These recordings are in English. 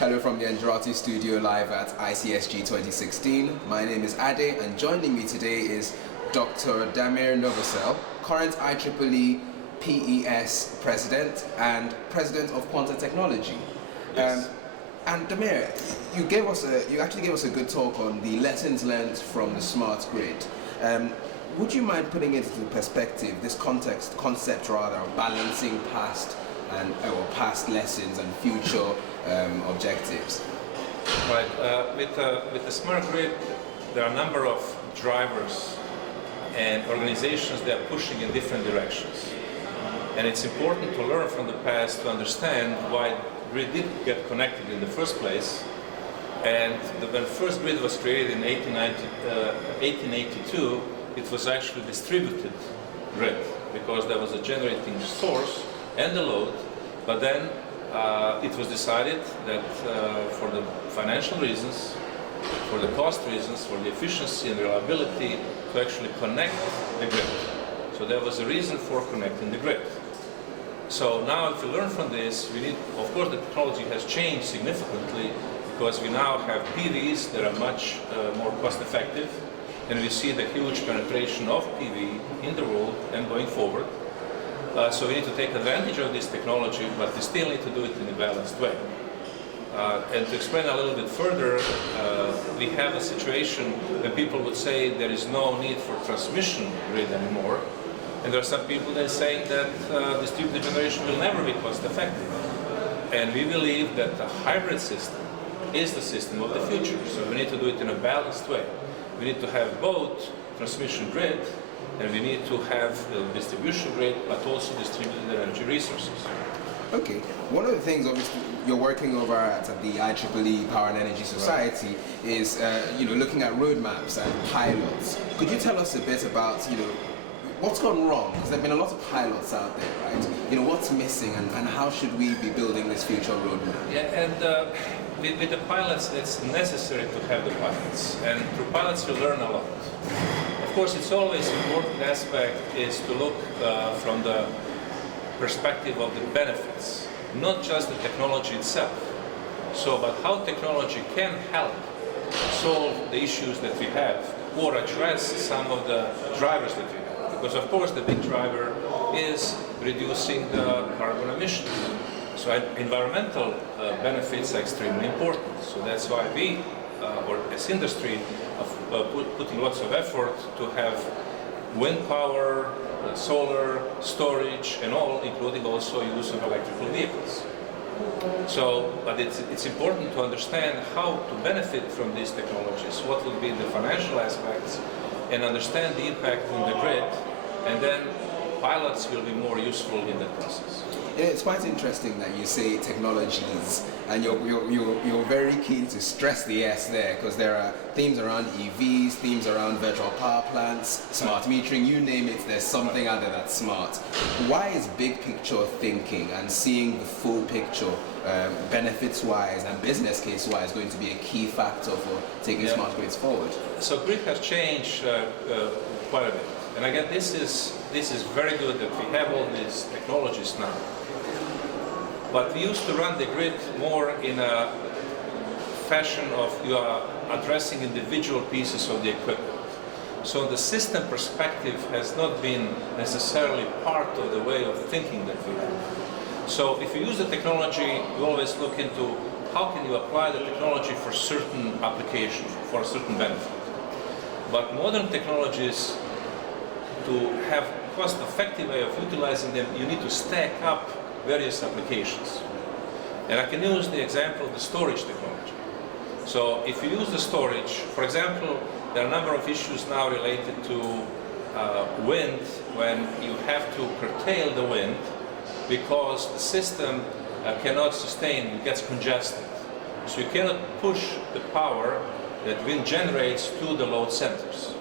Hello from the Andrati studio live at ICSG 2016. My name is Ade, and joining me today is Dr. Damir Novosel, current IEEE PES president and president of Quanta Technology. Yes. And Damir, you actually gave us a good talk on the lessons learned from the smart grid. Would you mind putting it into perspective, this concept of balancing past lessons and future objectives? Right. With the smart grid, there are a number of drivers and organizations that are pushing in different directions. And it's important to learn from the past to understand why grid did get connected in the first place. And when the first grid was created in 1882, it was actually distributed grid because there was a generating source and the load, but then it was decided that for the financial reasons, for the cost reasons, for the efficiency and reliability, to actually connect the grid. So there was a reason for connecting the grid. So now if we learn from this, we need, of course the technology has changed significantly because we now have PVs that are much more cost effective, and we see the huge penetration of PV in the world and going forward. So we need to take advantage of this technology, but we still need to do it in a balanced way. And to explain a little bit further, we have a situation when people would say there is no need for transmission grid anymore. And there are some people that are saying that distributed generation will never be cost effective. And we believe that the hybrid system is the system of the future. So we need to do it in a balanced way. We need to have both transmission grid, and we need to have the distribution grid, but also distributed energy resources. Okay. One of the things, obviously, you're working over at the IEEE Power and Energy Society is, looking at roadmaps and pilots. Could you tell us a bit about, what's gone wrong? Because there have been a lot of pilots out there, right? What's missing, and how should we be building this future roadmap? Yeah, and with the pilots, it's necessary to have the pilots, and through pilots you learn a lot. Of course, it's always an important aspect is to look from the perspective of the benefits, not just the technology itself. So, but how technology can help solve the issues that we have or address some of the drivers that we have. Because of course the big driver is reducing the carbon emissions. So environmental benefits are extremely important. So that's why we, or as industry, are putting lots of effort to have wind power, solar, storage, and all, including also use of electrical vehicles. So, but it's important to understand how to benefit from these technologies, what will be the financial aspects, and understand the impact on the grid, and then pilots will be more useful in that process. It's quite interesting that you say technologies, and you're very keen to stress the S there, because there are themes around EVs, themes around virtual power plants, smart metering, you name it, there's something out there that's smart. Why is big picture thinking and seeing the full picture, benefits-wise and business case-wise, going to be a key factor for taking smart grids forward? So grid has changed quite a bit. And again, this is very good that we have all these technologies now. But we used to run the grid more in a fashion of you are addressing individual pieces of the equipment. So the system perspective has not been necessarily part of the way of thinking that we have. So if you use the technology, you always look into how can you apply the technology for certain application, for a certain benefit. But modern technologies, to have cost-effective way of utilizing them, you need to stack up various applications. And I can use the example of the storage technology. So if you use the storage, for example, there are a number of issues now related to wind, when you have to curtail the wind because the system cannot sustain, it gets congested. So you cannot push the power that wind generates to the load centers.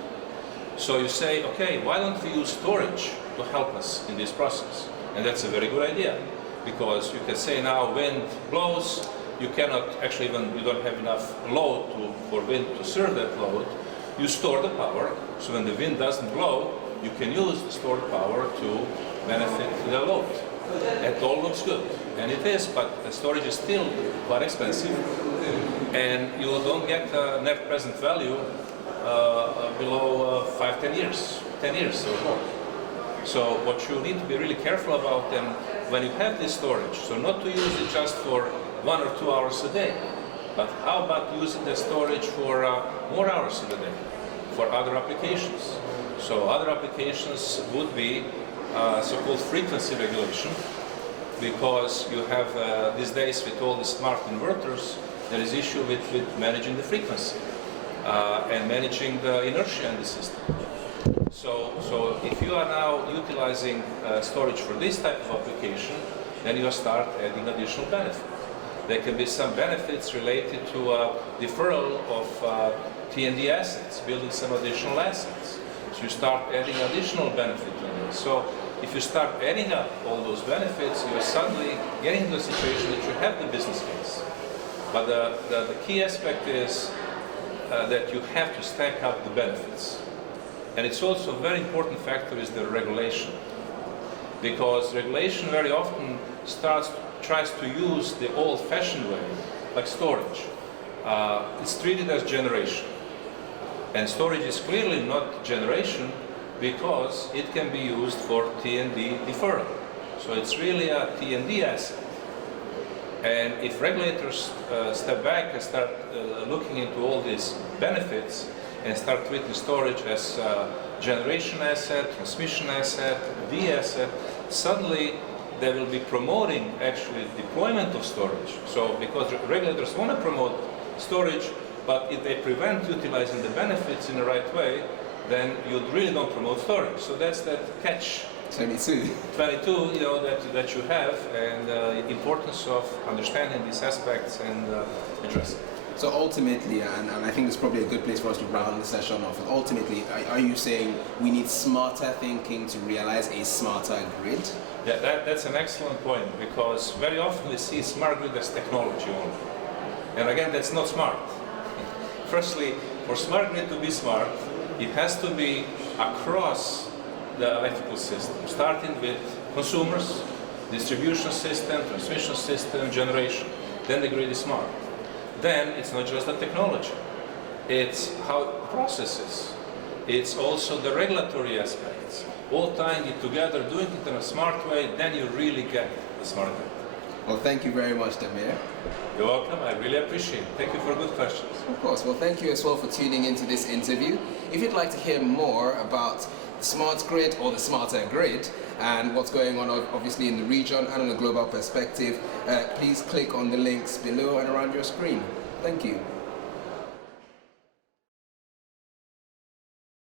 So you say, okay, why don't we use storage to help us in this process? And that's a very good idea, because you can say now wind blows, you cannot actually you don't have enough load for wind to serve that load. You store the power, so when the wind doesn't blow, you can use the stored power to benefit the load. At it all looks good, and it is, but the storage is still quite expensive, and you don't get net present value below 5-10 years, 10 years or more. So what you need to be really careful about then, when you have this storage, so not to use it just for 1 or 2 hours a day, but how about using the storage for more hours in a day, for other applications. So other applications would be so-called frequency regulation, because you have these days with all the smart inverters, there is issue with managing the frequency and managing the inertia in the system. So if you are now utilizing storage for this type of application, then you start adding additional benefit. There can be some benefits related to deferral of T&D assets, building some additional assets. So you start adding additional benefit to this. So if you start adding up all those benefits, you're suddenly getting into a situation that you have the business case. But the key aspect is that you have to stack up the benefits. And it's also a very important factor is the regulation. Because regulation very often tries to use the old-fashioned way, like storage. It's treated as generation. And storage is clearly not generation because it can be used for T&D deferral. So it's really a T&D asset. And if regulators step back and start looking into all these benefits and start treating storage as a generation asset, transmission asset, V asset, suddenly they will be promoting actually deployment of storage. So because regulators want to promote storage, but if they prevent utilizing the benefits in the right way, then you really don't promote storage. So that's that catch 22, you know, that you have, and the importance of understanding these aspects and addressing. So ultimately, and I think it's probably a good place for us to round the session off, ultimately, are you saying we need smarter thinking to realize a smarter grid? Yeah, that's an excellent point, because very often we see smart grid as technology only. And again, that's not smart. Firstly, for smart grid to be smart, it has to be across the electrical system, starting with consumers, distribution system, transmission system, generation. Then the grid is smart. Then it's not just the technology, it's how it processes. It's also the regulatory aspects. All tying it together, doing it in a smart way, then you really get the smart grid. Well, thank you very much, Damir. You're welcome, I really appreciate it. Thank you for good questions. Of course. Well, thank you as well for tuning into this interview. If you'd like to hear more about the smart grid or the smarter grid and what's going on obviously in the region and on a global perspective, please click on the links below and around your screen. Thank you.